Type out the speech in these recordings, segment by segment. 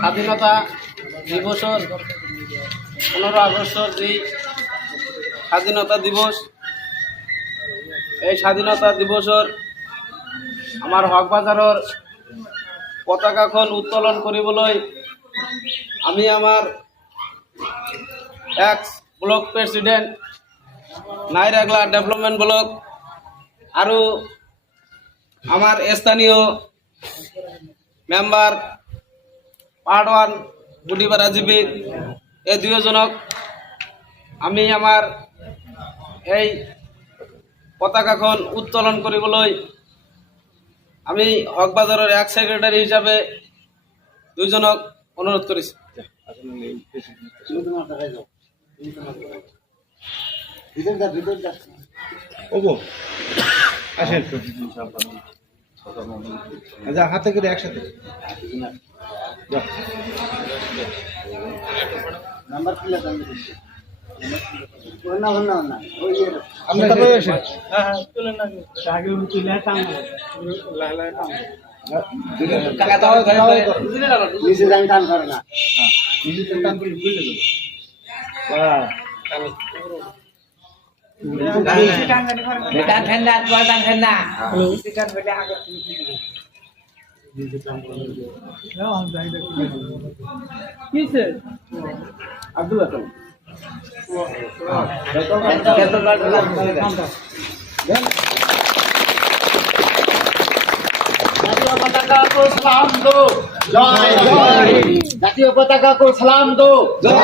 স্বাধীনতা দিবসর 15 আগস্টর যে স্বাধীনতা দিবস, এই স্বাধীনতা দিবসর আমার হকবাজারের পতাকাখন উত্তোলন কৰিবলৈ আমি আমার এক্স ব্লক প্রেসিডেন্ট নাইরাগলা ডেভেলপমেন্ট ব্লক আর আমার স্থানীয় মেম্বার পার্ট 1 বুটিপাড়া জিপি এই দুজনক আমি আমার এই পতাকাখন উত্তোলন কৰিবলৈ আমি হকবাজারের এক সেক্রেটারি হিসাবে দুজনক অনুরোধ করেছি। হাতে করে একসাথে নাম্বার প্লেট আব্দুল হাসান জাতীয় পতাকা को सलाम दो, जय জাতীয় পতাকা को सलाम दो, जय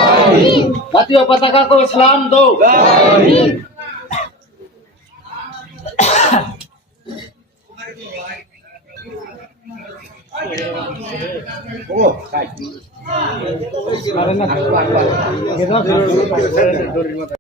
জাতীয় পতাকা को सलाम दो, जय ও তাই